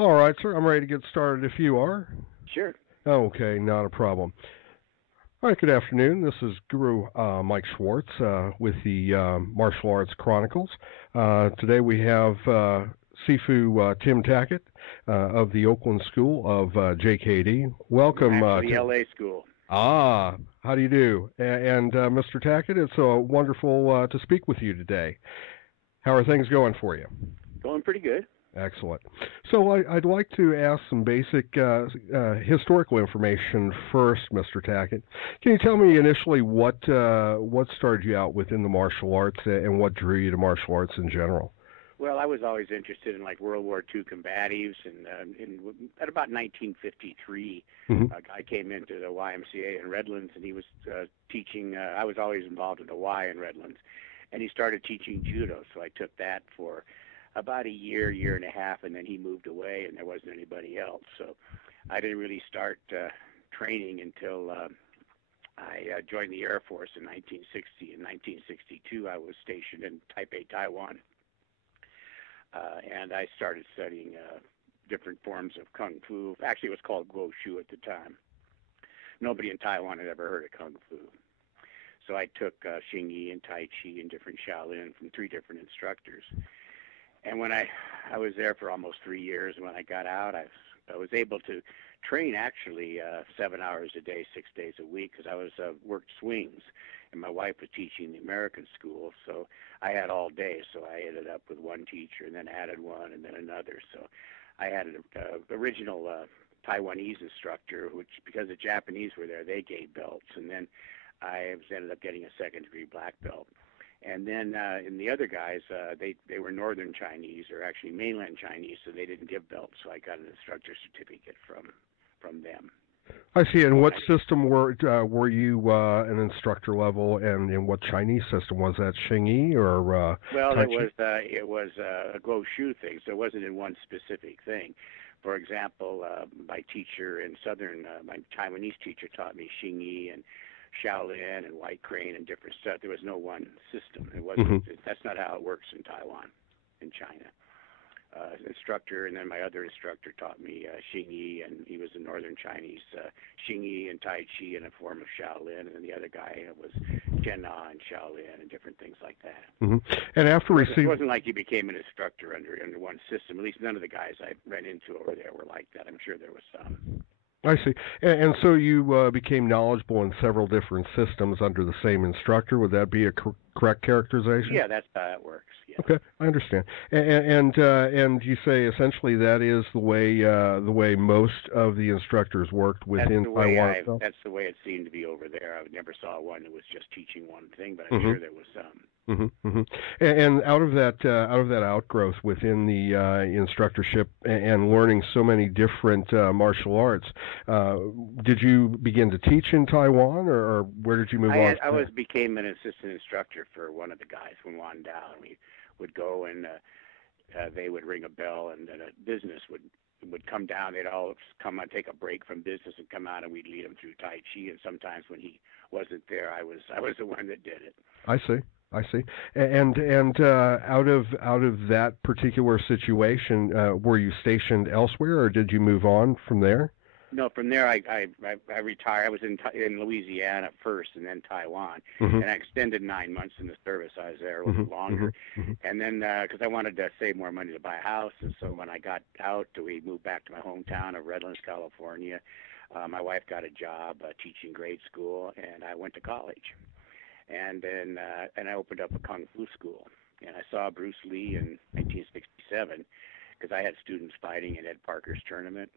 All right, sir. I'm ready to get started if you are. Sure. Okay, not a problem. All right, good afternoon. This is Guru Mike Schwartz with the Martial Arts Chronicles. Today we have Sifu Tim Tackett of the Oakland School of JKD. Welcome. Actually, LA school. How do you do? And Mr. Tackett, it's wonderful to speak with you today. How are things going for you? Going pretty good. Excellent. So I'd like to ask some basic historical information first, Mr. Tackett. Can you tell me initially what started you out within the martial arts and what drew you to martial arts in general? Well, I was always interested in like World War II combatives, and at about 1953, a guy came into the YMCA in Redlands, and he was teaching. I was always involved in the Y in Redlands, and he started teaching judo. So I took that for about a year and a half, and then he moved away, and there wasn't anybody else. So I didn't really start training until I joined the Air Force in 1960. In 1962, I was stationed in Taipei, Taiwan, and I started studying different forms of Kung Fu. Actually, it was called Guo Shu at the time. Nobody in Taiwan had ever heard of Kung Fu. So I took Xing Yi and Tai Chi and different Shaolin from 3 different instructors. And when I was there for almost 3 years, and when I got out, I was able to train actually 7 hours a day, 6 days a week, because I was worked swings, and my wife was teaching the American school, so I had all day. So I ended up with one teacher, and then added one, and then another. So I had an original Taiwanese instructor, which because the Japanese were there, they gave belts, and then I ended up getting a second-degree black belt. And then in the other guys, they were Northern Chinese, or actually mainland Chinese, so they didn't give belts. So I got an instructor certificate from them. I see. And what system were you an instructor level, and in what Chinese system was that? Xing Yi or? Well, it was a Guo Shu thing, so it wasn't in one specific thing. For example, my teacher in Southern, my Taiwanese teacher taught me Xing Yi and Shaolin and White Crane and different stuff. There was no one system. It wasn't. That's not how it works in Taiwan, in China. Instructor, and then my other instructor taught me Xing Yi, and he was a Northern Chinese Xing Yi and Tai Chi in a form of Shaolin, and then the other guy was Chen Na and Shaolin and different things like that. And after receiving, it wasn't like you became an instructor under one system. At least none of the guys I ran into over there were like that. I'm sure there was some. I see. And so you became knowledgeable in several different systems under the same instructor. Would that be a correct characterization? Yeah, that's how it works. Yeah. Okay, I understand. And you say essentially that is the way most of the instructors worked within Taiwan. That's the way it seemed to be over there. I never saw one that was just teaching one thing, but I'm sure there was some. And out of that outgrowth within the instructorship and learning so many different martial arts, did you begin to teach in Taiwan, or where did you move on? I became an assistant instructor for one of the guys from Wandao. We would go and they would ring a bell, and then a business would come down. They'd all come and take a break from business and come out, and we'd lead them through Tai Chi. And sometimes when he wasn't there, I was the one that did it. I see. And out of that particular situation, were you stationed elsewhere, or did you move on from there? No, from there I retired. I was in Louisiana first, and then Taiwan, and I extended 9 months in the service. I was there a little longer, and then because I wanted to save more money to buy a house, and so when I got out, we moved back to my hometown of Redlands, California. My wife got a job teaching grade school, and I went to college. And then I opened up a Kung Fu school, and I saw Bruce Lee in 1967 because I had students fighting in Ed Parker's tournament,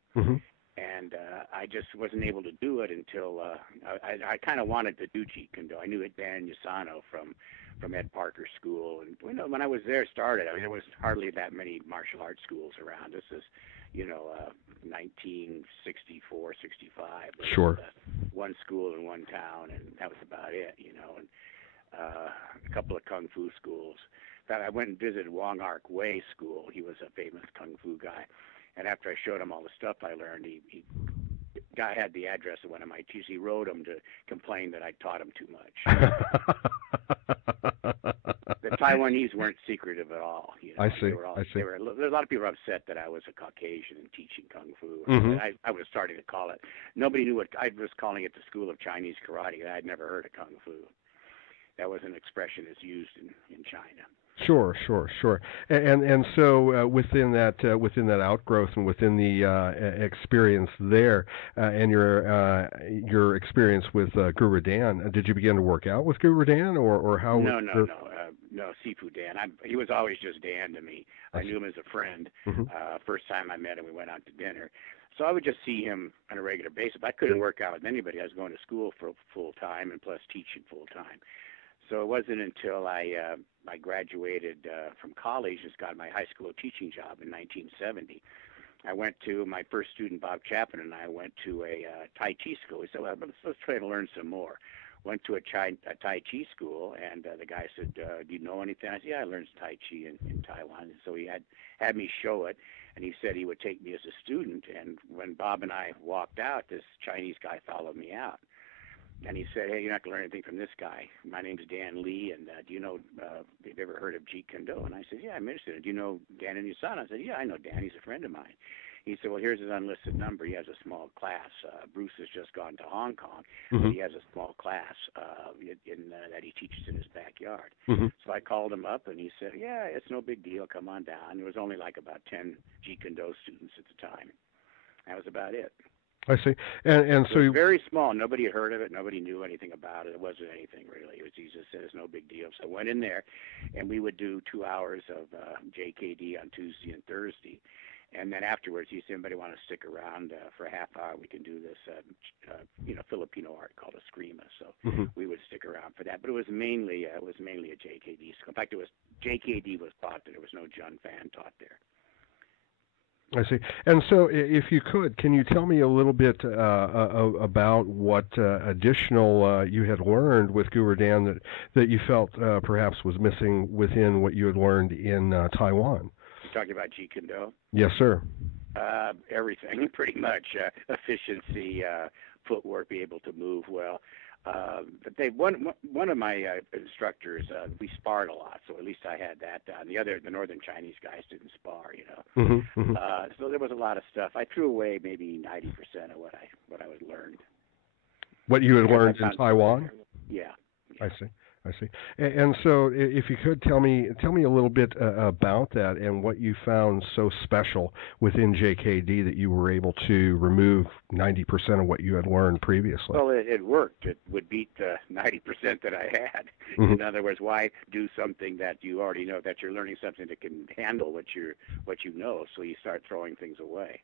and I just wasn't able to do it until I kind of wanted to do Jeet Kune Do. I knew Dan Yasano from Ed Parker's school, and when I was there started, I mean, there was hardly that many martial arts schools around. This is 1964, 65. Sure. One school in one town, and that was about it, and a couple of Kung Fu schools. In fact, I went and visited Wong Ark Wei School. He was a famous Kung Fu guy. And after I showed him all the stuff I learned, guy had the address of one of my teachers. He wrote him to complain that I taught him too much. The Taiwanese weren't secretive at all. You know, I see. I see. There's a lot of people upset that I was a Caucasian and teaching kung fu. Mm-hmm. I was starting to call it. Nobody knew what I was calling it. The School of Chinese Karate. I'd never heard of kung fu. That was an expression that's used in China. Sure, sure, sure. And so within that outgrowth and within the experience there, and your experience with Guru Dan, did you begin to work out with Guru Dan, or how? No, Sifu Dan. He was always just Dan to me. I knew him as a friend. Mm-hmm. First time I met him, we went out to dinner. So I would just see him on a regular basis. I couldn't work out with anybody. I was going to school for full time and plus teaching full time. So it wasn't until I graduated from college, just got my high school teaching job in 1970. I went to my first student, Bob Chapman, and I went to a Tai Chi school. He said, well, let's try to learn some more. Went to a Tai Chi school, and the guy said, do you know anything? I said, yeah, I learned Tai Chi in Taiwan. And so he had me show it, and he said he would take me as a student. And when Bob and I walked out, this Chinese guy followed me out. And he said, hey, you're not going to learn anything from this guy. My name's Dan Lee, and do you know, have you ever heard of Jeet Kune Do? And I said, yeah, I'm interested. Do you know Dan and Yusan? I said, yeah, I know Dan. He's a friend of mine. He said, well, here's his unlisted number. He has a small class. Bruce has just gone to Hong Kong, Mm-hmm. but he has a small class that he teaches in his backyard. Mm-hmm. So I called him up, and he said, yeah, it's no big deal. Come on down. There was only like about 10 Jeet Kune Do students at the time. That was about it. I see. And so it was very small. Nobody had heard of it. Nobody knew anything about it. It wasn't anything really. He just said it's no big deal. So I went in there, and we would do 2 hours of JKD on Tuesday and Thursday. And then afterwards, he said, anybody want to stick around for a half hour? We can do this, Filipino art called eskrima. So mm-hmm. we would stick around for that. But it was mainly a JKD school. In fact, JKD was taught there. There was no Jun Fan taught there. I see. And so if you could, can you tell me a little bit about what additional you had learned with Guru Dan that you felt perhaps was missing within what you had learned in Taiwan? You're talking about Jeet Kune Do? Yes, sir. Everything, pretty much. Efficiency, footwork, be able to move well. But one of my instructors, we sparred a lot, so at least I had that done. The Northern Chinese guys didn't spar, you know. Mm-hmm, mm-hmm. So there was a lot of stuff. I threw away maybe 90% of what I learned. What you had learned in Taiwan? Yeah. I see. And so, if you could tell me a little bit about that and what you found so special within JKD that you were able to remove 90% of what you had learned previously. Well, it worked. It would beat the 90% that I had. Mm-hmm. In other words, why do something that you already know, that you're learning something that can handle what you know? So you start throwing things away.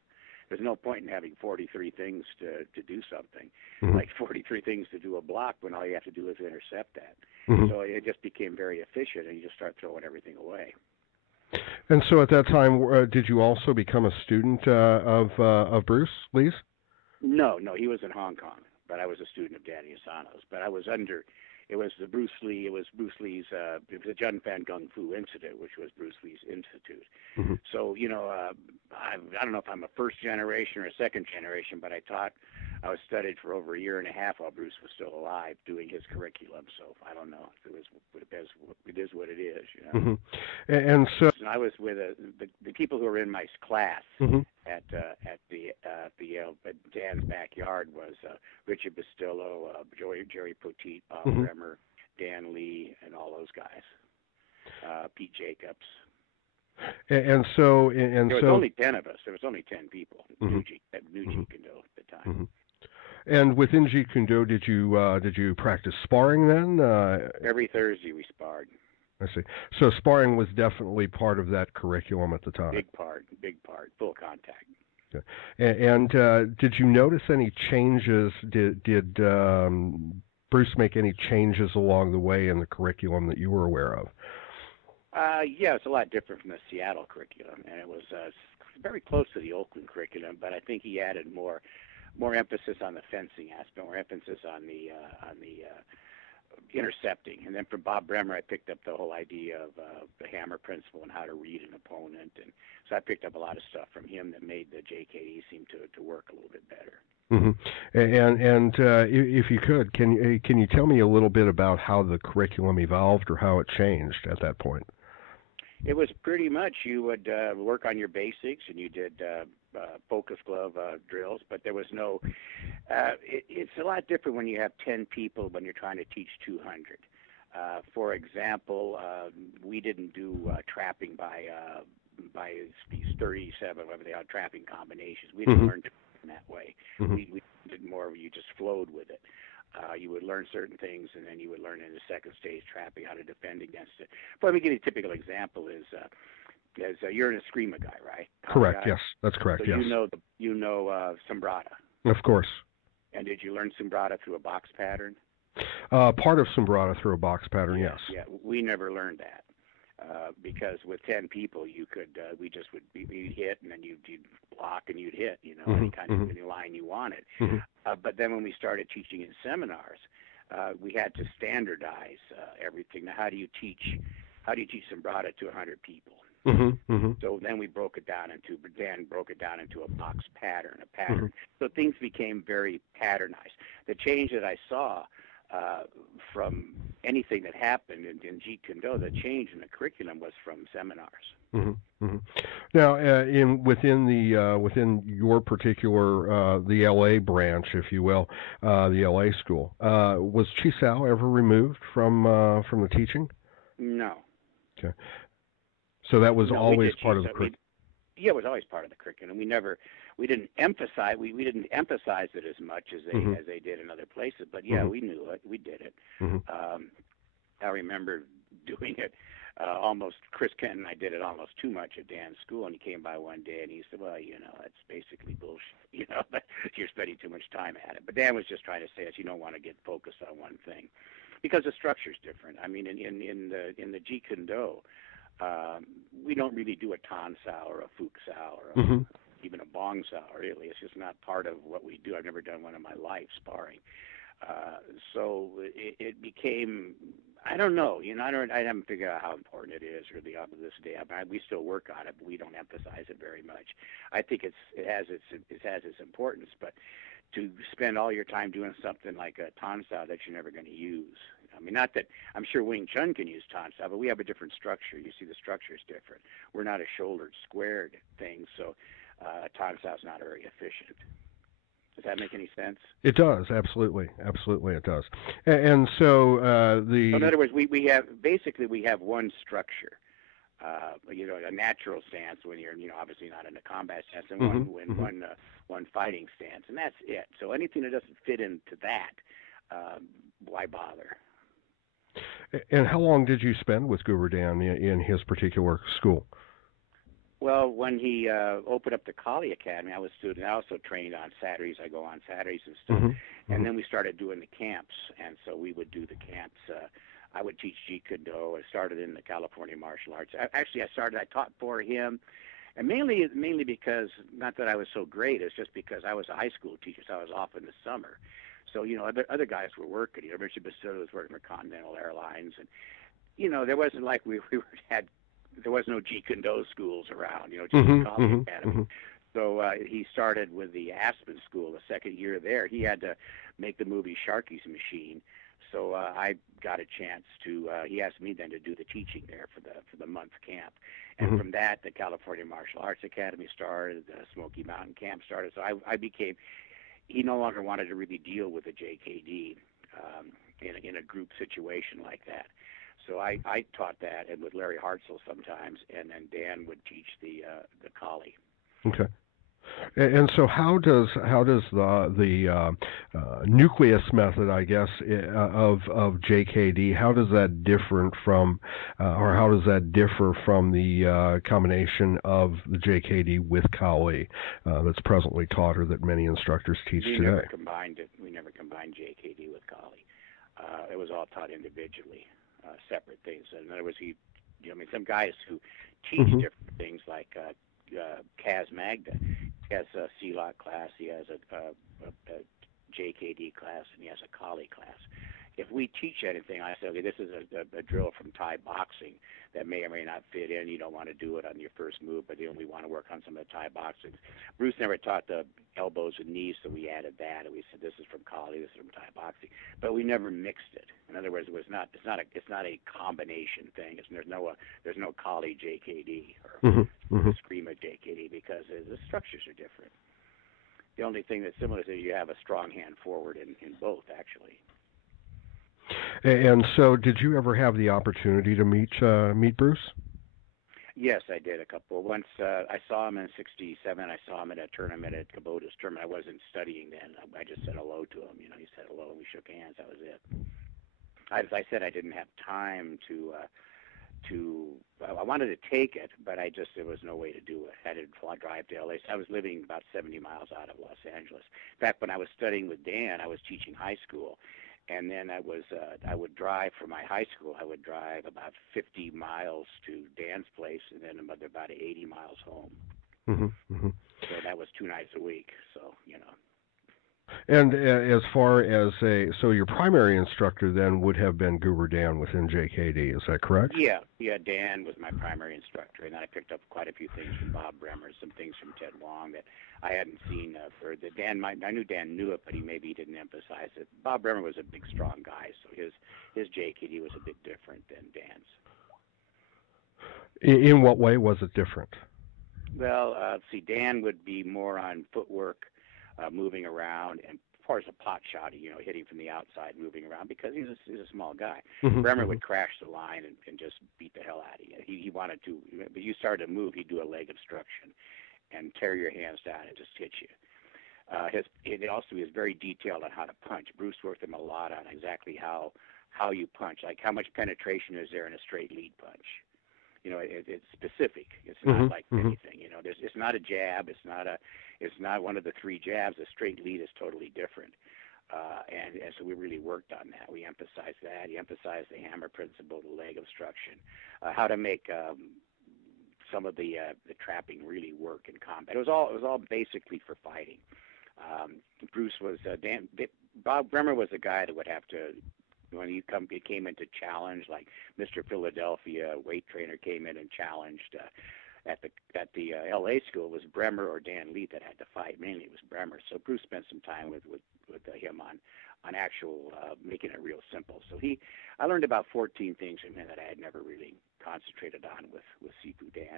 There's no point in having 43 things to do something, mm-hmm. like 43 things to do a block when all you have to do is intercept that. Mm-hmm. So it just became very efficient, and you just start throwing everything away. And so at that time, did you also become a student of Bruce Lee's? No, he was in Hong Kong, but I was a student of Danny Asano's. But I was under. It was Bruce Lee's. It was the Jun Fan Kung Fu Institute, which was Bruce Lee's institute. Mm-hmm. So I don't know if I'm a first generation or a second generation, but I was studied for over a year and a half while Bruce was still alive, doing his curriculum. So I don't know. It is what it is, you know. Mm-hmm. And so I was with the people who were in my class mm-hmm. at Dan's backyard was Richard Bastillo, Jerry Poteet, Bob mm-hmm. Bremer, Dan Lee, and all those guys. Pete Jacobs. And so there was only 10 of us. There was only 10 people. Mm-hmm. New Jeet Kune Do at the time. Mm-hmm. And within Jeet Kune Do, did you practice sparring then? Every Thursday we sparred. I see. So sparring was definitely part of that curriculum at the time. Big part, full contact. Okay. And did you notice any changes? Did Bruce make any changes along the way in the curriculum that you were aware of? Yeah, it's a lot different from the Seattle curriculum, and it was very close to the Oakland curriculum. But I think he added more emphasis on the fencing aspect, more emphasis on the intercepting. And then from Bob Bremer, I picked up the whole idea of the hammer principle and how to read an opponent. And so I picked up a lot of stuff from him that made the JKD seem to work a little bit better. Hmm. And if you could, can you tell me a little bit about how the curriculum evolved or how it changed at that point? It was pretty much you would work on your basics, and you did focus glove drills, but there was no. It's a lot different when you have 10 people when you're trying to teach 200. For example, we didn't do trapping by these 37, whatever they are, trapping combinations. We didn't Hmm. learn in that way. Hmm. We did more. You just flowed with it. You would learn certain things, and then you would learn in the second stage trapping how to defend against it. But let me give you a typical example: is you're an Eskrima guy, right? Kali Correct. guy. Yes, that's correct. So Yes, you know Sombrata. of course. And did you learn Sombrata through a box pattern? Part of Sombrata through a box pattern. Yeah, Yes. yeah. We never learned that because with 10 people, you could we just would you'd hit, and then you'd block and you'd hit, any kind of any line you wanted. Hmm. But then when we started teaching in seminars, we had to standardize everything. Now, how do you teach Sombrata to 100 people? Hmm. Hmm. So then we broke it down into a box pattern, a Hmm. pattern. So things became very patternized. The change that I saw from anything that happened in Jeet Kune Do, the change in the curriculum was from seminars. Hmm. Hmm. Now, within your particular the LA branch, if you will, the LA school, was Chisao ever removed from the teaching? No, Okay, so that was no, we always did part teach. of the curriculum. Yeah, it was always part of the curriculum. We didn't emphasize it as much Hmm. as they did in other places. But yeah, Hmm. we knew it. We did it. Hmm. I remember doing it almost. Chris Kent and I did it almost too much at Dan's school, and he came by one day and he said, "Well, that's basically bullshit. You're spending too much time at it." But Dan was just trying to say that you don't want to get focused on one thing because the structure's different. I mean, in the Jeet Kune Do, we don't really do a Tan Sao or a Fook Sao or Hmm. even a Bong Sao, really. It's just not part of what we do. I've never done one in my life, sparring. So it became, I don't know, I haven't figured out how important it is really up to this day. I mean, we still work on it, but we don't emphasize it very much. I think it has its importance, but to spend all your time doing something like a Tan Sao that you're never going to use. I mean, not that I'm sure Wing Chun can use Tan Sao, but we have a different structure. You see, the structure is different. We're not a shouldered, squared thing, so Tan Sao is not very efficient. Does that make any sense? It does, absolutely, absolutely, it does. And so So in the. other words, we have one structure. A natural stance when you're, obviously not in a combat stance, and Hmm. one fighting stance, and that's it. So anything that doesn't fit into that, why bother? And how long did you spend with Guru Dan in his particular school? Well, when he opened up the Kali Academy, I was a student. I also trained on Saturdays. I go on Saturdays and stuff. Hmm. And then we started doing the camps, and so we would do the camps. I would teach Jeet Kune Do. I started in the California martial arts. I taught for him, and mainly because, not that I was so great, it's just because I was a high school teacher, so I was off in the summer. So, other guys were working. Richard Basilio was working for Continental Airlines, and, there wasn't like there was no Jeet Kune Do schools around, just Hmm. the Kali Hmm. Academy. Hmm. So he started with the Aspen School the second year there. He had to make the movie Sharky's Machine. So I got a chance to. He asked me then to do the teaching there for the month camp, and Hmm. from that the California Martial Arts Academy started. The Smoky Mountain Camp started. So I became. He no longer wanted to really deal with the JKD in a group situation like that. So I taught that, and with Larry Hartzell sometimes, and then Dan would teach the Kali. Okay. And so how does the nucleus method, I guess, of JKD, how does that differ from the combination of the JKD with Kali that's presently taught or that many instructors teach We today? never combined it. We never combined JKD with Kali. It was all taught individually, separate things. In other words, some guys who teach Hmm. different things like Kaz Magda. He has a CLOT class, he has a JKD class, and he has a Kali class. if we teach anything, I say, okay, this is a drill from Thai boxing that may or may not fit in. You don't want to do it on your first move, but we want to work on some of the Thai boxing. Bruce never taught the elbows and knees, so we added that, and we said this is from Kali, this is from Thai boxing, but we never mixed it. In other words, it's not a combination thing. There's no Kali JKD or Screamer JKD because the structures are different. The only thing that's similar is that you have a strong hand forward in both, actually. And so, did you ever have the opportunity to meet Bruce? Yes, I did a couple. Once I saw him in '67. I saw him at a tournament at Kubota's tournament. I wasn't studying then. I just said hello to him. He said hello, and we shook hands. That was it. As I said, I didn't have time to. I wanted to take it, but there was no way to do it. I had to drive to LA. So I was living about 70 miles out of Los Angeles. In fact, when I was studying with Dan, I was teaching high school. And then I would drive from my high school. I would drive about 50 miles to Dan's place, and then about 80 miles home. So that was 2 nights a week. So And as far as so your primary instructor then would have been Guru Dan within JKD. Is that correct? Yeah. Dan was my primary instructor, and then I picked up quite a few things from Bob Bremer, some things from Ted Wong that I hadn't seen. I knew Dan knew it, but maybe he didn't emphasize it. Bob Bremer was a big, strong guy, so his JKD was a bit different than Dan's. In what way was it different? Well, Dan would be more on footwork. Moving around, and of course a pot shot, hitting from the outside, moving around, because he's a small guy. Bremer would crash the line and just beat the hell out of you. He wanted to, but you started to move, he'd do a leg obstruction and tear your hands down and just hit you. It also is very detailed on how to punch. Bruce worked him a lot on exactly how you punch, like how much penetration is there in a straight lead punch. It's specific. It's not like anything. It's not a jab. It's not one of the 3 jabs. A straight lead is totally different. And so we really worked on that. We emphasized that. He emphasized the hammer principle, the leg obstruction, how to make some of the trapping really work in combat. It was all basically for fighting. Bruce was Bob Bremer was a guy that would have to. When he came into challenge, like Mr. Philadelphia, weight trainer came in and challenged at the L.A. school, was Bremer or Dan Lee that had to fight. Mainly it was Bremer. So Bruce spent some time with him on actual making it real simple. So I learned about 14 things from him that I had never really concentrated on with Sifu Dan.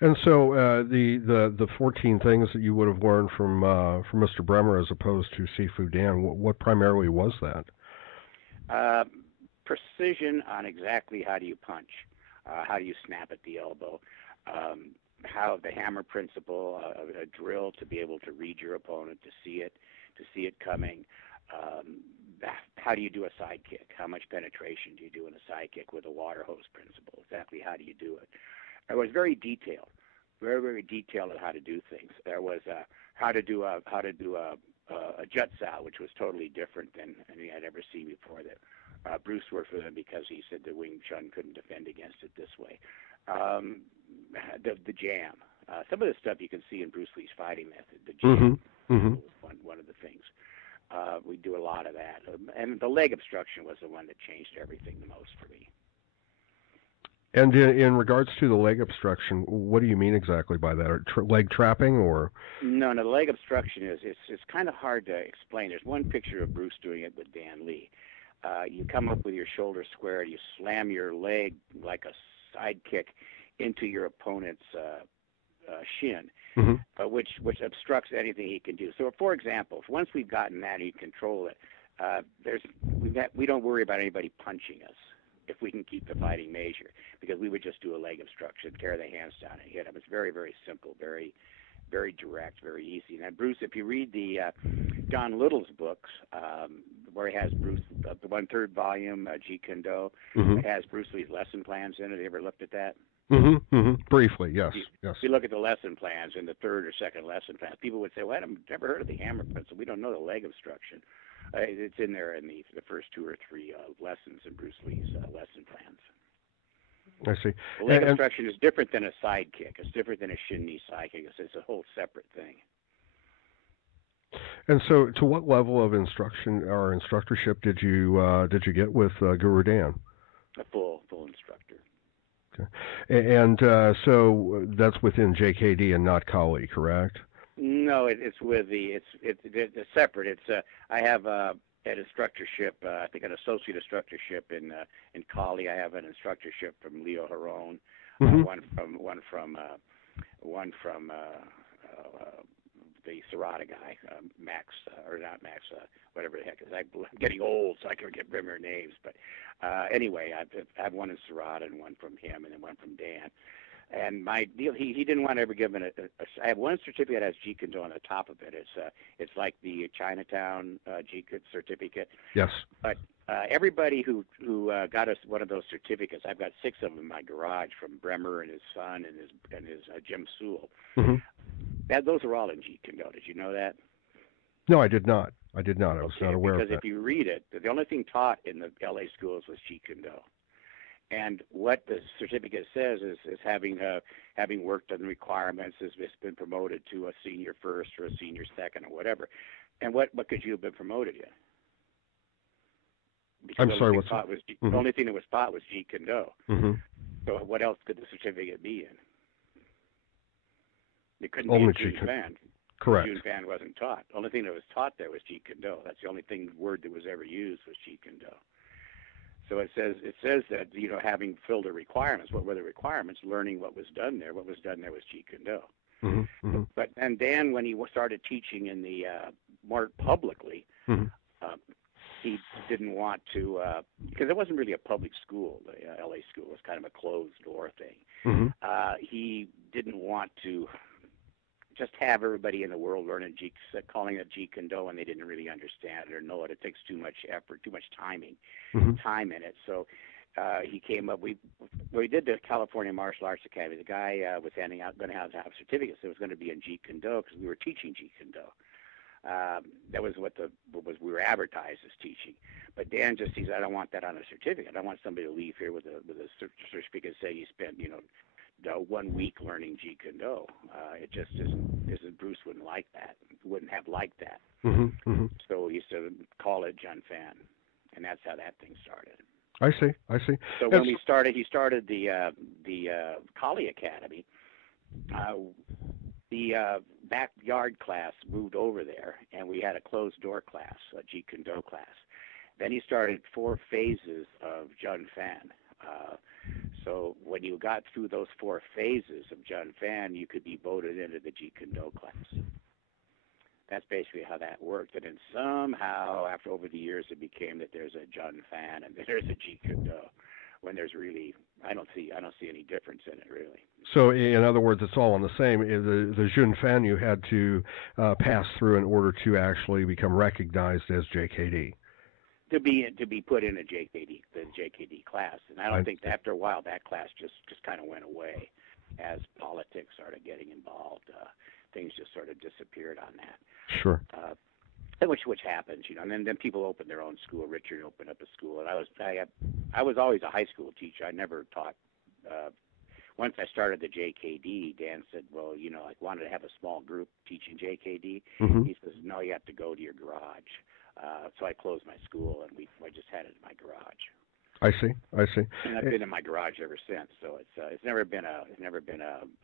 And so the 14 things that you would have learned from Mr. Bremer as opposed to Sifu Dan, what primarily was that? Precision on exactly how do you punch, how do you snap at the elbow, how the hammer principle, a drill to be able to read your opponent, to see it coming. How do you do a side kick? How much penetration do you do in a side kick with a water hose principle? Exactly how do you do it? It was very detailed, very, very detailed on how to do things. There was how to do a jet sow, which was totally different than any I'd ever seen before. That Bruce worked for them because he said the Wing Chun couldn't defend against it this way. The jam, some of the stuff you can see in Bruce Lee's fighting method. The jam was one of the things. We do a lot of that, and the leg obstruction was the one that changed everything the most for me. And in regards to the leg obstruction, what do you mean exactly by that? Leg trapping, or? No, the leg obstruction it's kind of hard to explain. There's one picture of Bruce doing it with Dan Lee. You come up with your shoulder squared, you slam your leg like a side kick into your opponent's shin, which obstructs anything he can do. So, for example, once we've gotten that and you control it, we don't worry about anybody punching us if we can keep the fighting measure, because we would just do a leg obstruction, tear the hands down and hit them. It's very, very simple, very, very direct, very easy. Now, Bruce, if you read the Don Little's books, where he has Bruce, the 1/3 volume, Jeet Kune Do, it has Bruce Lee's lesson plans in it. Have you ever looked at that? Briefly, yes. If you look at the lesson plans in the 3rd or 2nd lesson plan, people would say, well, I've never heard of the hammer principle. We don't know the leg obstruction. It's in there in the first 2 or 3 lessons in Bruce Lee's lesson plans. I see. The leg obstruction is different than a side kick. It's different than a shin knee side kick. It's a whole separate thing. And so, to what level of instruction or instructorship did you get with Guru Dan? A full instructor. Okay. And so that's within JKD and not Kali, correct? No, it's with it's separate. I have an instructorship. I think an associate instructorship in Kali. I have an instructorship from Leo Harone. Mm-hmm. One from the Serrata guy, Max, or not Max, whatever the heck is. I'm getting old, so I can remember names. But anyway, I have one in Serrata and one from him, and then one from Dan. And my deal, he didn't want to ever give me I have one certificate that has Jeet Kune Do on the top of it. It's like the Chinatown Jeet Kune certificate. Yes. But everybody who got us one of those certificates, I've got 6 of them in my garage from Bremer and his son and his Jim Sewell. Mm-hmm. Those are all in Jeet Kune Do. Did you know that? No, I did not. I was not aware of that. Because if you read it, the only thing taught in the LA schools was Jeet Kune Do. And what the certificate says is having worked on the requirements, has been promoted to a senior first or a senior second or whatever. And what could you have been promoted in? Because I'm sorry, what's that? Mm-hmm. The only thing that was taught was Jeet Kune Do. Mm-hmm. So what else could the certificate be in? It couldn't Only be a Jun Fan. Correct. Jun Fan wasn't taught. The only thing that was taught there was Jeet Kune Do. That's the only word that was ever used was Jeet Kune Do. So it says that, having filled the requirements, what were the requirements? Learning what was done there. What was done there was Jeet Kune Do. Mm-hmm. Mm-hmm. But and Dan, when he started teaching in the more publicly, mm-hmm. He didn't want to because it wasn't really a public school. The LA school was kind of a closed door thing. Mm-hmm. He didn't want to just have everybody in the world learning calling it Jeet Kune Do, and they didn't really understand it or know it. It takes too much effort, too much time in it. So he came up. We did the California Martial Arts Academy. The guy was going to have certificates. It was going to be in Jeet Kune Do because we were teaching Jeet Kune Do. That was what we were advertised as teaching. But Dan just says, I don't want that on a certificate. I want somebody to leave here with a certificate say you spent 1 week learning Jeet Kune Do. It just isn't. Bruce wouldn't like that. Wouldn't have liked that. Mm-hmm. Mm-hmm. So he said, call it Jun Fan, and that's how that thing started. I see. So when he started the Kali Academy. The backyard class moved over there, and we had a closed door class, a Jeet Kune Do class. Then he started 4 phases of Jun Fan. So when you got through those 4 phases of Jun Fan, you could be voted into the Jeet Kune Do class. That's basically how that worked. And then somehow, over the years, it became that there's a Jun Fan and there's a Jeet Kune Do. When there's really, I don't see any difference in it really. So in other words, it's all on the same. The Jun Fan you had to pass through in order to actually become recognized as JKD. To be put in the JKD class, and I don't think that after a while that class just kind of went away as politics started getting involved. Things just sort of disappeared on that. Sure. Which happens, and then people opened their own school. Richard opened up a school, and I was always a high school teacher. I never taught. Once I started the JKD, Dan said, well, I wanted to have a small group teaching JKD. Mm-hmm. He says, no, you have to go to your garage. So I closed my school, and I just had it in my garage. I see. And I've been in my garage ever since. So it's never been a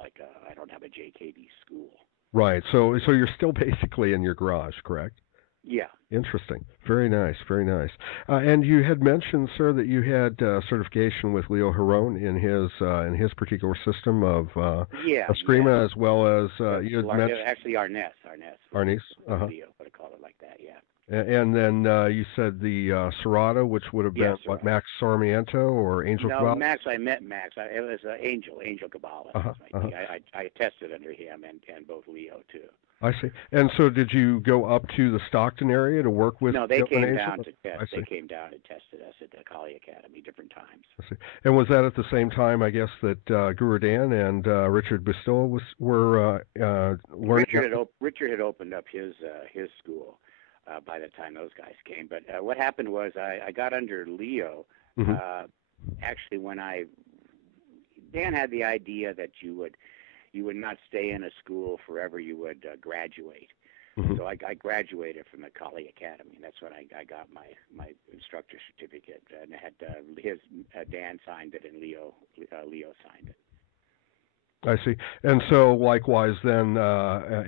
I don't have a JKD school. Right. So you're still basically in your garage, correct? Yeah. Interesting. Very nice. And you had mentioned, sir, that you had certification with Leo Harone in his particular system of Eskrima, as well as you had mentioned actually Arnes. Uh-huh. Leo, but I call it like that. Yeah. And then you said the Serrata, which would have been Max Sarmiento or Angel Cabal? No, Max. I met Max. It was Angel Cabal. I tested under him and both Leo too. I see. And so did you go up to the Stockton area to work with? No, they came down to test. They came down and tested us at the Kali Academy different times. I see. And was that at the same time, I guess, that Guru Dan and Richard Bustillo were learning? Richard had opened up his school by the time those guys came. But what happened was I got under Leo. Mm-hmm. Actually, when Dan had the idea that you would not stay in a school forever. You would graduate. Hmm. So I graduated from the Kali Academy, and that's when I got my instructor certificate. And it had his Dan signed it, and Leo signed it. I see. And so, likewise, then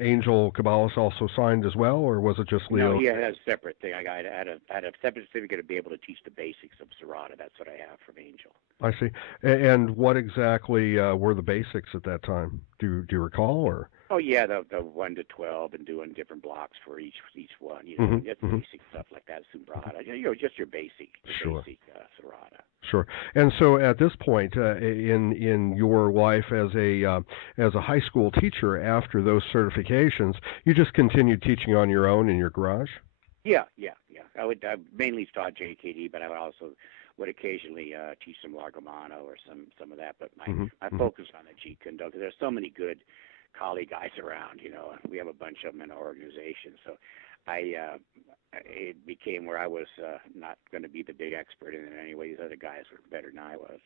Angel Caballos also signed as well, or was it just No, Leo? he had a separate thing. I had a separate certificate to be able to teach the basics of Serrata. That's what I have from Angel. I see. And what exactly were the basics at that time? Do you recall, or? Oh yeah, the 1 to 12 and doing different blocks for each one. Just Mm-hmm. basic stuff like that, Subrata. Just your basic Sure. Serrata. Sure. And so, at this point in your life as a high school teacher, after those certifications, you just continued teaching on your own in your garage. Yeah. I mainly taught JKD, but I would occasionally teach some Largomano or some of that. But my focus on the Jeet Kune Do, because there's so many good Kali guys around. We have a bunch of them in our organization. So it became where I was not going to be the big expert in it anyway. These other guys were better than I was.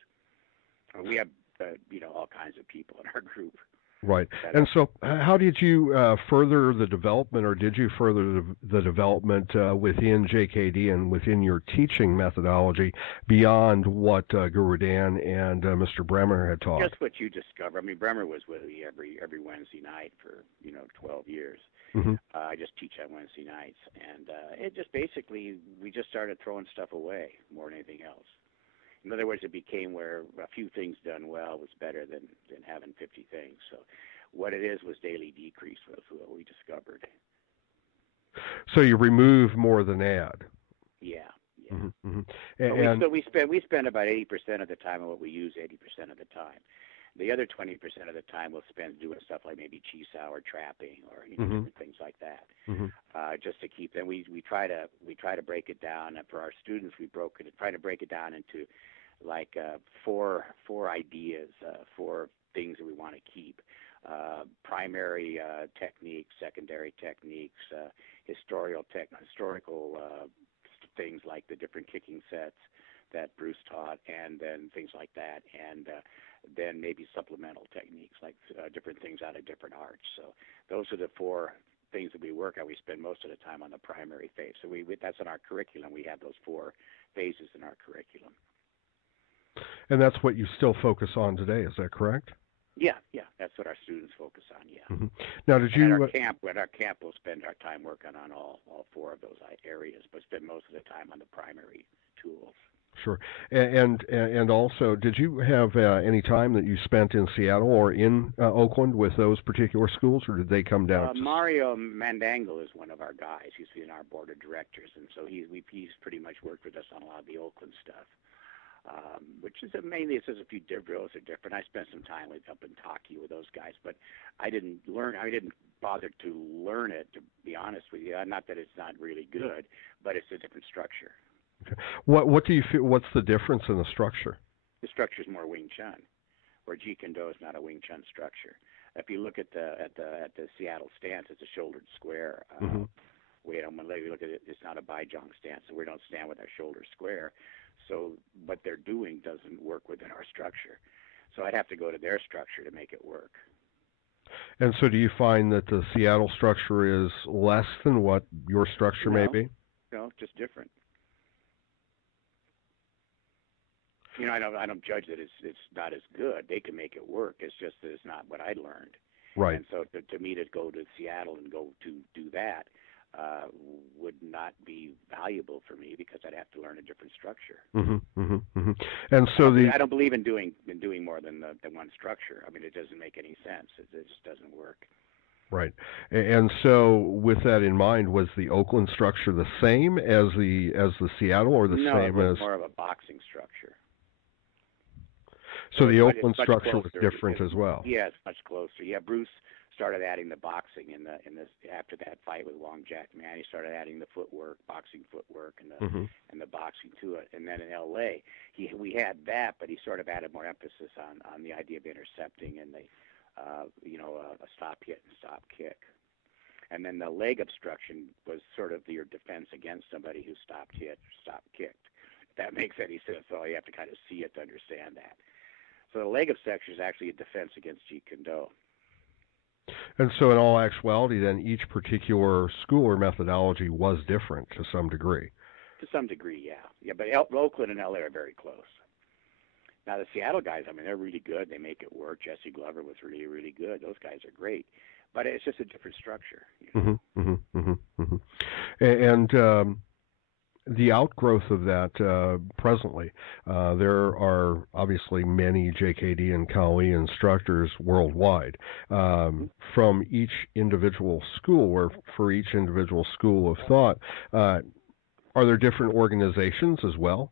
We have all kinds of people in our group. Right. And so, how did you further the development, or did you further the development within JKD and within your teaching methodology beyond what Guru Dan and Mr. Bremer had taught? Just what you discover. I mean, Bremer was with me every Wednesday night for 12 years. Mm-hmm. I just teach on Wednesday nights, and it just basically we just started throwing stuff away more than anything else. In other words, it became where a few things done well was better than having 50 things. So what it is was daily decrease was what we discovered. So you remove more than add. Yeah. Mm-hmm. Mm-hmm. And we spend about 80% of the time on what we use 80% of the time. The other 20% of the time we'll spend doing stuff like maybe chisao or trapping or different things like that, just to keep them. We try to break it down, and for our students we try to break it down into like four ideas, four things that we want to keep. Primary techniques, secondary techniques, historical things like the different kicking sets that Bruce taught, and then things like that, and then maybe supplemental techniques like different things out of different arts. So those are the four things that we work on. We spend most of the time on the primary phase. So that's in our curriculum. We have those four phases in our curriculum. And that's what you still focus on today, is that correct? Yeah, that's what our students focus on. Yeah. Mm-hmm. Now, did you at our camp we'll spend our time working on all four of those areas, but spend most of the time on the primary tools. Sure. And also, did you have any time that you spent in Seattle or in Oakland with those particular schools, or did they come down? Mario Mandangle is one of our guys. He's in our board of directors, and so he's pretty much worked with us on a lot of the Oakland stuff. Which is mainly, it says a few drills are different. I spent some time up in Taki with those guys, but I didn't bother to learn it, to be honest with you. Not that it's not really good, but it's a different structure. Okay. What do you feel? What's the difference in the structure? The structure is more Wing Chun, where Jeet Kune Do is not a Wing Chun structure. If you look at the Seattle stance, it's a shouldered square. When you look at it, it's not a Baijong stance, so we don't stand with our shoulders square. So what they're doing doesn't work within our structure. So I'd have to go to their structure to make it work. And so do you find that the Seattle structure is less than what your structure may be? No, just different. I don't judge that it's not as good. They can make it work. It's just that it's not what I learned. Right. And so to me to go to Seattle and go to do that would not be valuable for me because I'd have to learn a different structure. And so I don't believe in doing more than one structure. I mean, it doesn't make any sense. It just doesn't work. Right. And so with that in mind, was the Oakland structure the same as the Seattle, or the same as? No, it was as more of a boxing structure. So the Oakland structure was different as well. Yeah, it's much closer. Yeah, Bruce started adding the boxing in this after that fight with Wong Jack Man. He started adding the boxing footwork, and the boxing to it. And then in L.A., we had that, but he sort of added more emphasis on the idea of intercepting and a stop hit and stop kick. And then the leg obstruction was sort of your defense against somebody who stopped hit or stopped kicked. If that makes any sense, so you have to kind of see it to understand that. So the leg obstruction is actually a defense against Jeet Kune Do. And so, in all actuality, then each particular school or methodology was different to some degree. To some degree, yeah. Yeah, but Oakland and LA are very close. Now, the Seattle guys, I mean, they're really good. They make it work. Jesse Glover was really, really good. Those guys are great. But it's just a different structure. You know? And the outgrowth of that presently, there are obviously many JKD and Kali instructors worldwide. From each individual school, or for each individual school of thought, are there different organizations as well?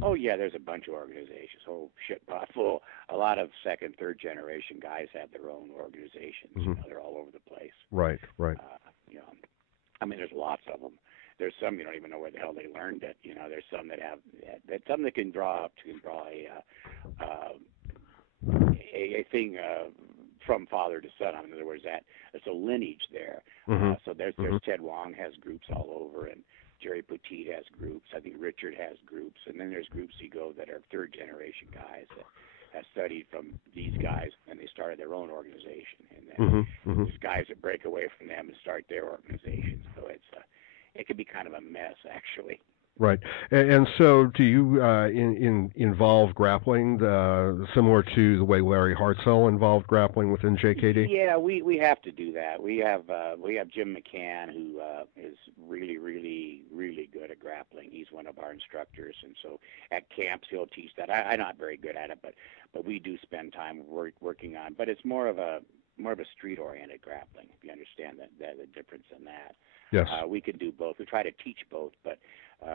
Oh, yeah, there's a bunch of organizations. Oh, shit, pot full. A lot of second, third generation guys have their own organizations. You know, they're all over the place. Right. You know, I mean, there's lots of them. There's some you don't even know where the hell they learned it. You know, there's some that have some that can draw a thing from father to son. In other words, that it's a lineage there. So there's Ted Wong has groups all over, and Jerry Petit has groups. I think Richard has groups, and then there's groups you go that are third generation guys that have studied from these guys, and they started their own organization. And then there's guys that break away from them and start their organizations. So it can be kind of a mess, actually. Right. And so do you involve grappling similar to the way Larry Hartzell involved grappling within JKD? Yeah, we have to do that. We have Jim McCann, who is really, really, really good at grappling. He's one of our instructors, and so at camps he'll teach that. I'm not very good at it, but we do spend time working on. But it's more of a street-oriented grappling, if you understand the difference in that. Yes. We can do both. We try to teach both, but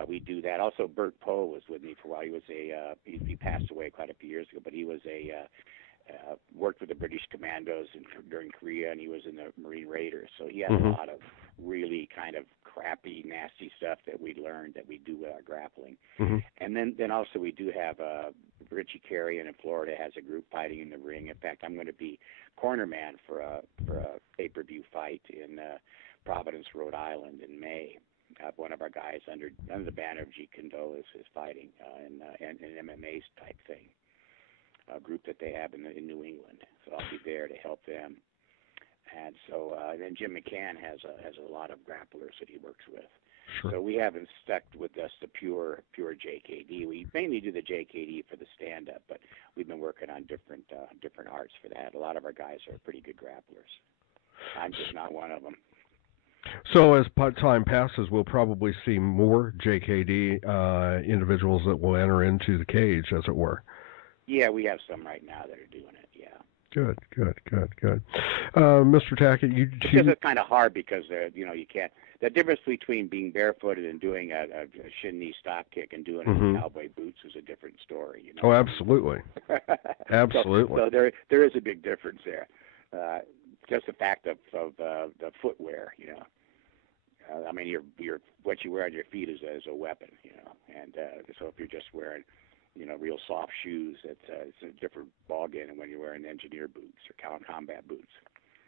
we do that. Also, Bert Poe was with me for a while. He was he passed away quite a few years ago, but he was worked with the British Commandos during Korea, and he was in the Marine Raiders. So he had a lot of really kind of crappy, nasty stuff that we learned that we do with our grappling. And then also we do have Richie Carrion in Florida has a group fighting in the ring. In fact, I'm going to be corner man for a pay-per-view fight in Providence, Rhode Island in May. One of our guys under the banner of Jeet Kune Do is fighting in an MMA type thing, a group that they have in New England. So I'll be there to help them. And so then Jim McCann has a lot of grapplers that he works with. Sure. So we haven't stuck with just the pure JKD. We mainly do the JKD for the stand-up, but we've been working on different arts for that. A lot of our guys are pretty good grapplers. I'm just not one of them. So as time passes, we'll probably see more JKD individuals that will enter into the cage, as it were. Yeah, we have some right now that are doing it, yeah. Good. Mr. Tackett, it's kind of hard because, you can't. The difference between being barefooted and doing a shin knee stop kick and doing it in cowboy boots is a different story. You know? Oh, absolutely. Absolutely. So there is a big difference there. Just the fact of the footwear, I mean, what you wear on your feet is a weapon, and so if you're just wearing, real soft shoes, it's a different ballgame than when you're wearing engineer boots or combat boots.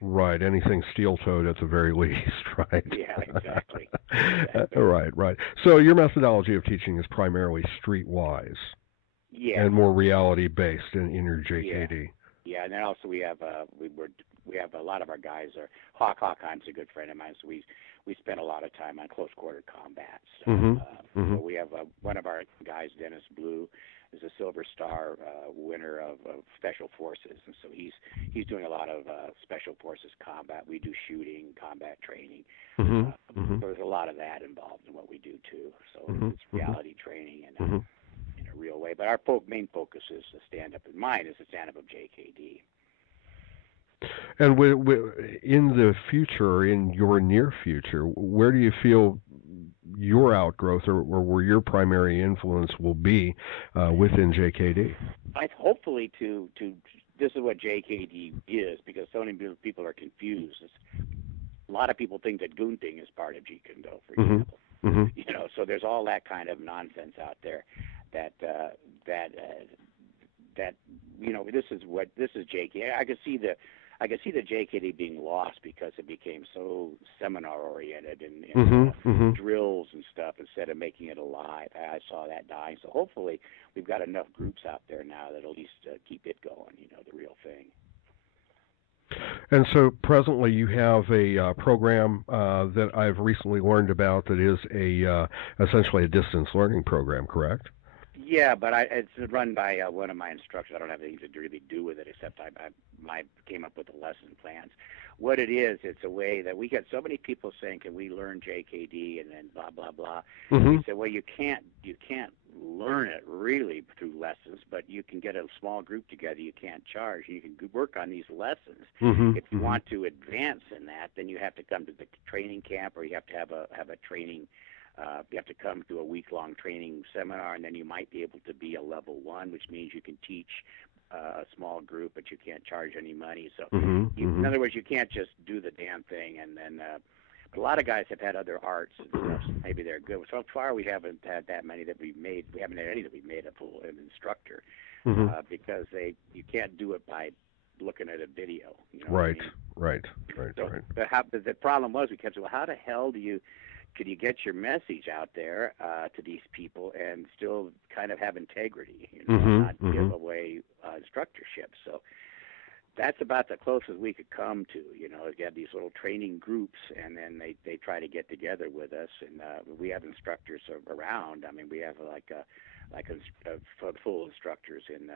Right, anything steel-toed at the very least, right? Yeah, exactly. Right. So your methodology of teaching is primarily streetwise. Yeah. And more reality-based in your JKD. Yeah, and then also we have a lot of our guys are Hawkheim's a good friend of mine, so we spend a lot of time on close quarter combat. So we have one of our guys, Dennis Blue, is a Silver Star winner of Special Forces, and so he's doing a lot of Special Forces combat. We do shooting, combat training. So there's a lot of that involved in what we do too. So it's reality training and in a real way. But our main focus is the stand-up. And mine is the stand-up of JKD. And in the future, in your near future, where do you feel your outgrowth or where your primary influence will be within JKD? Hopefully to this is what JKD is, because so many people are confused. A lot of people think that Gunting is part of Jeet Kune Do, for example. So there's all that kind of nonsense out there that this is JKD. I could see the JKD being lost because it became so seminar oriented and drills and stuff instead of making it alive. I saw that dying. So hopefully we've got enough groups out there now that at least keep it going. The real thing. And so presently you have a program that I've recently learned about that is essentially a distance learning program, correct? Yeah, but it's run by one of my instructors. I don't have anything to really do with it except I came up with the lesson plans. What it is, it's a way that we get so many people saying, "Can we learn JKD?" and then blah blah blah. Mm-hmm. We said, "Well, you can't learn it really through lessons, but you can get a small group together. You can't charge. You can work on these lessons. Mm-hmm. If you Mm-hmm. want to advance in that, then you have to come to the training camp, or you have to have a training. You have to come to a week-long training seminar, and then you might be able to be a level 1, which means you can teach a small group, but you can't charge any money. So, Mm-hmm. in Mm-hmm. other words, you can't just do the damn thing. And then but a lot of guys have had other arts and stuff, so maybe they're good. So far, we haven't had that many that we've made. We haven't had any that we've made a full instructor Mm-hmm. because you can't do it by looking at a video. You know what I Right. mean? Right. Right. So Right. the problem was we kept saying, well, how the hell could you get your message out there to these people and still kind of have integrity, Mm-hmm. not Mm-hmm. give away instructorship? So that's about the closest we could come to. You have these little training groups, and then they try to get together with us, and we have instructors around. I mean, we have full instructors in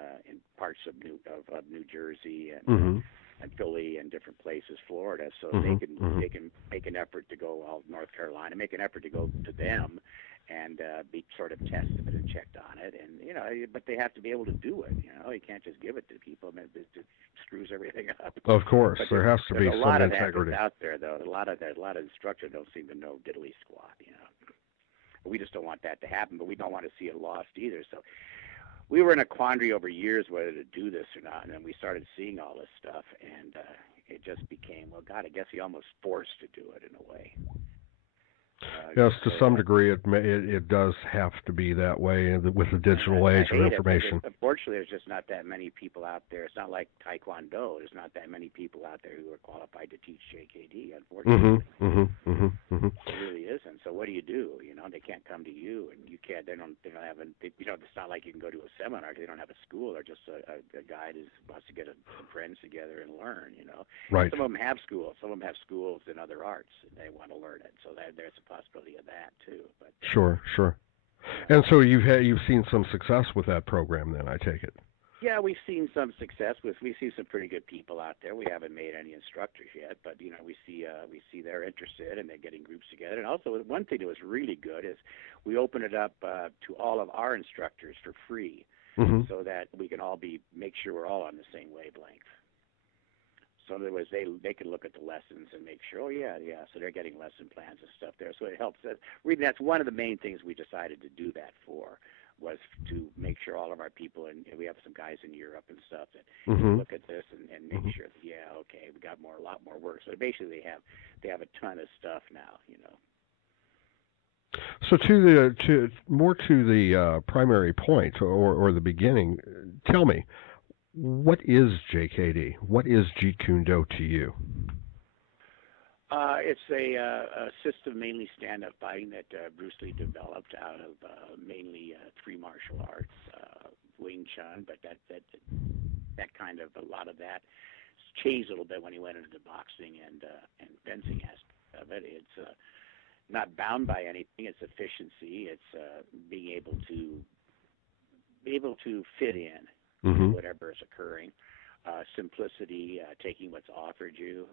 parts of New Jersey Mm-hmm. and Philly and different places, Florida, so Mm-hmm. they can make an effort to go out North Carolina, make an effort to go to them, and be sort of tested and checked on it, and but they have to be able to do it. You can't just give it to people. I mean, it screws everything up. Of course, But there has to be there's a lot some of that integrity. that's out there, though. A lot of instructors don't seem to know diddly squat. We just don't want that to happen, but we don't want to see it lost either. So we were in a quandary over years whether to do this or not, and then we started seeing all this stuff, and it just became, well, God, I guess he almost forced to do it in a way. Yes, to some degree, it does have to be that way with the digital age of information. Unfortunately, there's just not that many people out there. It's not like Taekwondo. There's not that many people out there who are qualified to teach JKD. Unfortunately, Mm-hmm. Mm-hmm. Mm-hmm. it really isn't. So what do? They can't come to you, and you can't. They don't have. It's not like you can go to a seminar. They don't have a school or just a guide who wants to get some friends together and learn. Right. Some of them have schools. Some of them have schools in other arts, and they want to learn it. So there's a possibility of that too. But Sure. And so you've seen some success with that program, then I take it. yeah, we've seen some success we see some pretty good people out there. We haven't made any instructors yet, but we see they're interested and they're getting groups together. And also one thing that was really good is we open it up to all of our instructors for free, Mm-hmm. so that we can all make sure we're all on the same wavelength. So in other words, they can look at the lessons and make sure, so they're getting lesson plans and stuff there. So it helps us. Really, that's one of the main things we decided to do that for, was to make sure all of our people, and we have some guys in Europe and stuff that Mm-hmm. look at this and make Mm-hmm. sure that, we got a lot more work. So basically they have a ton of stuff now. So to the primary point or the beginning, tell me, what is JKD? What is Jeet Kune Do to you? It's a system, mainly stand-up fighting, that Bruce Lee developed out of mainly three martial arts, Wing Chun, but that kind of, a lot of that changed a little bit when he went into the boxing and fencing aspect of it. It's not bound by anything. It's efficiency. It's being able to fit in Mm-hmm. whatever is occurring. Simplicity, taking what's offered you.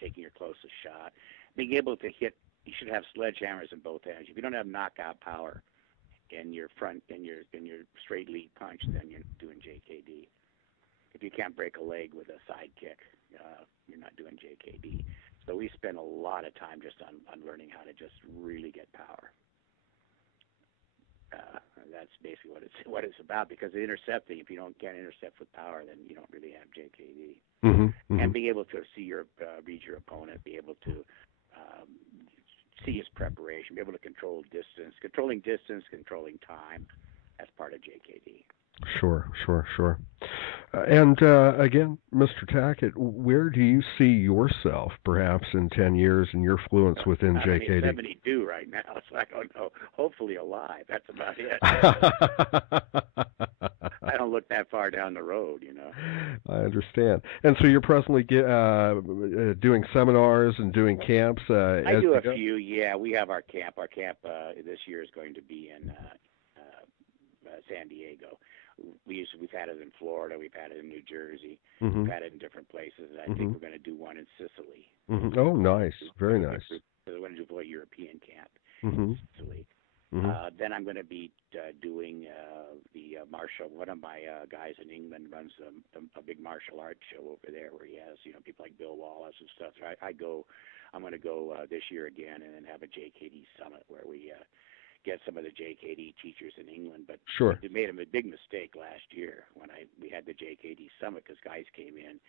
Taking your closest shot, being able to hit. You should have sledgehammers in both hands. If you don't have knockout power in your straight lead punch, then you're doing JKD. If you can't break a leg with a side kick, you're not doing JKD. So we spend a lot of time just on learning how to just really get power. That's basically what it's about, because the intercepting, if you can't intercept with power, then you don't really have JKD. Mm-hmm. Mm-hmm. And being able to read your opponent, be able to see his preparation, be able to control distance, controlling time, that's part of JKD. Sure, sure, sure. And again, Mr. Tackett, where do you see yourself perhaps in 10 years and your fluence within I'm only JKD? 72 right now, so I don't know. Hopefully alive. That's about it. I don't look that far down the road, you know. I understand. And so you're presently doing seminars and doing camps I as do you a go? few. Yeah, we have our camp. Our camp this year is going to be in San Diego. We've had it in Florida. We've had it in New Jersey. Hmm. We've had it in different places. I think Hmm. we're going to do one in Sicily. Hmm. Oh, nice. Have Very a big nice. group. We're going to do a European camp in Hmm. Sicily. Hmm. Then I'm going to be doing the martial. One of my guys in England runs a big martial arts show over there, where he has people like Bill Wallace and stuff. So I go. I'm going to go this year again, and then have a JKD summit where we get some of the JKD teachers in England. But we Sure. made a big mistake last year when we had the JKD summit, because guys came in,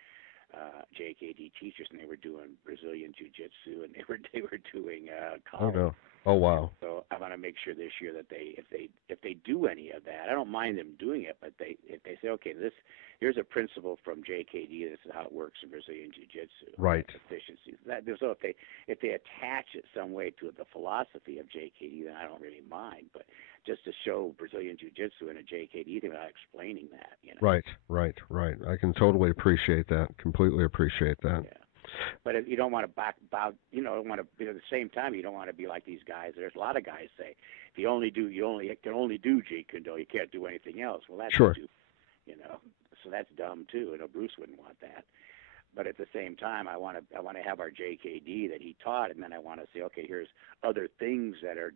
JKD teachers, and they were doing Brazilian Jiu-Jitsu, and they were doing Oh, Kali. no. Oh, wow. So I want to make sure this year that if they do any of that, I don't mind them doing it, but if they say, okay, here's a principle from JKD, this is how it works in Brazilian Jiu-Jitsu, Right. efficiencies. So if they attach it some way to the philosophy of JKD, then I don't really mind. But just to show Brazilian Jiu-Jitsu in a JKD thing without explaining that, Right. Right. Right. I can totally appreciate that. Completely appreciate that. Yeah. But if you don't want to bow, don't want to. But at the same time, you don't want to be like these guys. There's a lot of guys say, if you can only do Jeet Kune Do, you can't do anything else. Well, that's Sure. stupid, you know. So that's dumb too. Bruce wouldn't want that. But at the same time, I want to have our JKD that he taught, and then I want to say, okay, here's other things that are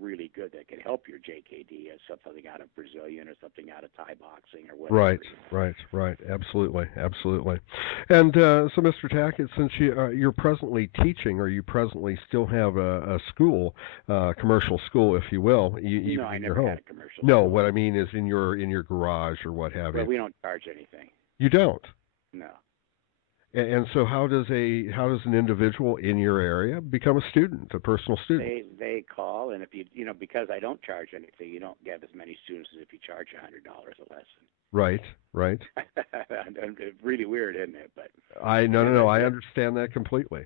really good that can help your JKD, as something out of Brazilian or something out of Thai boxing or whatever. Right, right, right. Absolutely, absolutely. And so, Mr. Tackett, since you're presently teaching, or you presently still have a school, commercial school, if you will, No, even I in your never had home. a commercial No, school. what I mean is in your garage or what have Well, you. we don't charge anything. You don't. No. And so, how does an individual in your area become a student, a personal student? They call, and if because I don't charge anything, you don't get as many students as if you charge $100 a lesson. Right, right. It's really weird, isn't it? But No. I understand that completely.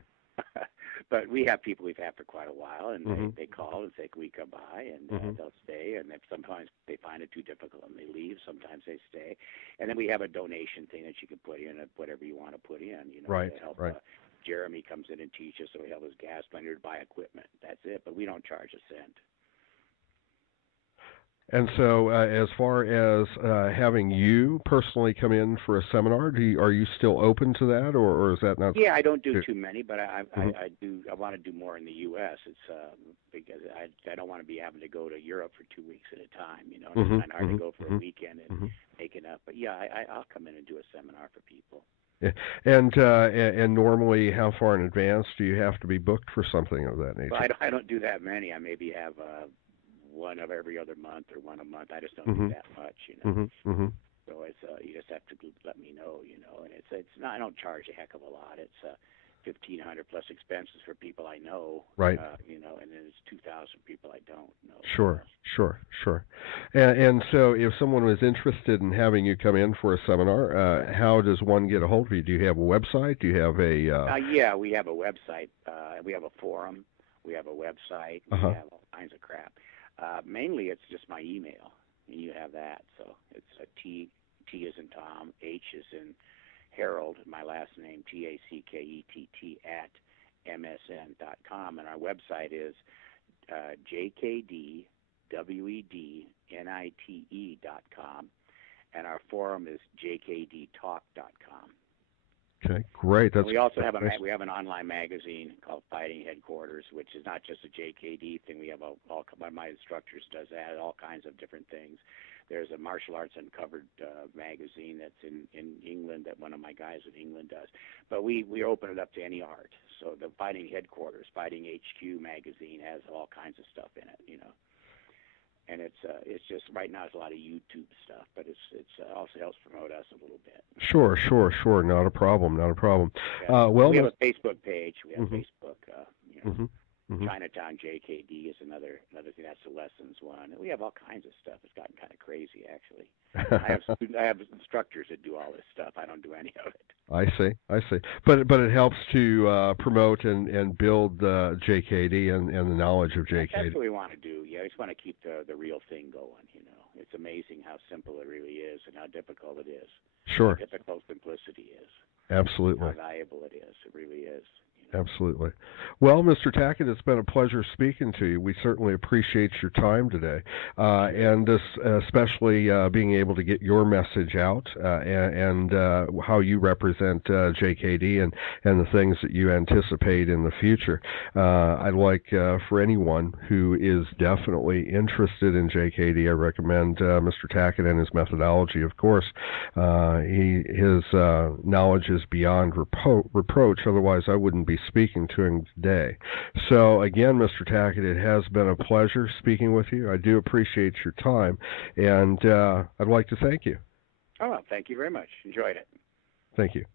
but we have people we've had for quite a while, and Hmm. they call and say, "Can we come by?" And Hmm. they'll stay. And if sometimes they find it too difficult and they leave, sometimes they stay. And then we have a donation thing that you can put in, whatever you want to put in, Right, to help. right. Jeremy comes in and teaches, so we help his gas money to buy equipment. That's it. But we don't charge a cent. And so, as far as having you personally come in for a seminar, are you still open to that, or is that not? Yeah, I don't do too many, but Hmm. I do. I want to do more in the U.S. It's because I don't want to be having to go to Europe for 2 weeks at a time. And it's Hmm. kind of hard to Hmm. go for a Hmm. weekend and Hmm. make it up. But yeah, I'll come in and do a seminar for people. Yeah. And normally, how far in advance do you have to be booked for something of that But nature? I don't do that many. I maybe have one of every other month or one a month. I just don't do Hmm. that much. Hmm. Hmm. So it's you just have to let me know. And it's not. I don't charge a heck of a lot. It's 1,500 plus expenses for people I know. Right. And then it's 2,000 people I don't know. Sure. Sure. Sure. And so, if someone was interested in having you come in for a seminar, how does one get a hold of you? Do you have a website? Do you have a? Yeah, we have a website. We have a forum. We have a website. We Uh-huh. have all kinds of crap. Mainly, it's just my email, and you have that. So it's a T is in Tom, H is in Harold, my last name, Tackett @msn.com, and our website is jkdwednite.com, and our forum is jkdtalk.com. Okay, great. We also have we have an online magazine called Fighting Headquarters, which is not just a JKD thing. We have one of my instructors does that, all kinds of different things. There's a Martial Arts Uncovered magazine that's in England that one of my guys in England does. But we open it up to any art. So the Fighting Headquarters, Fighting HQ magazine has all kinds of stuff in it. And it's just right now it's a lot of YouTube stuff, but it's also helps promote us a little bit. Sure. Not a problem. Not a problem. Yeah. Well, we have a Facebook page. We have hmm Facebook. hmm Mm-hmm. Chinatown JKD is another thing. That's the lessons one. We have all kinds of stuff. It's gotten kind of crazy, actually. I have instructors that do all this stuff. I don't do any of it. I see. But it helps to promote and build JKD and the knowledge of JKD. That's what we want to do. Yeah, we just want to keep the real thing going. It's amazing how simple it really is and how difficult it is. Sure. How difficult simplicity is. Absolutely. How valuable it is. It really is. Absolutely. Well, Mr. Tackett, it's been a pleasure speaking to you. We certainly appreciate your time today, and especially being able to get your message out and how you represent JKD and the things that you anticipate in the future. I'd like for anyone who is definitely interested in JKD, I recommend Mr. Tackett and his methodology, of course. His knowledge is beyond reproach, otherwise I wouldn't be speaking to him today. So again, Mr. Tackett, it has been a pleasure speaking with you. I do appreciate your time, and I'd like to thank you. Oh, well, thank you very much. Enjoyed it. Thank you.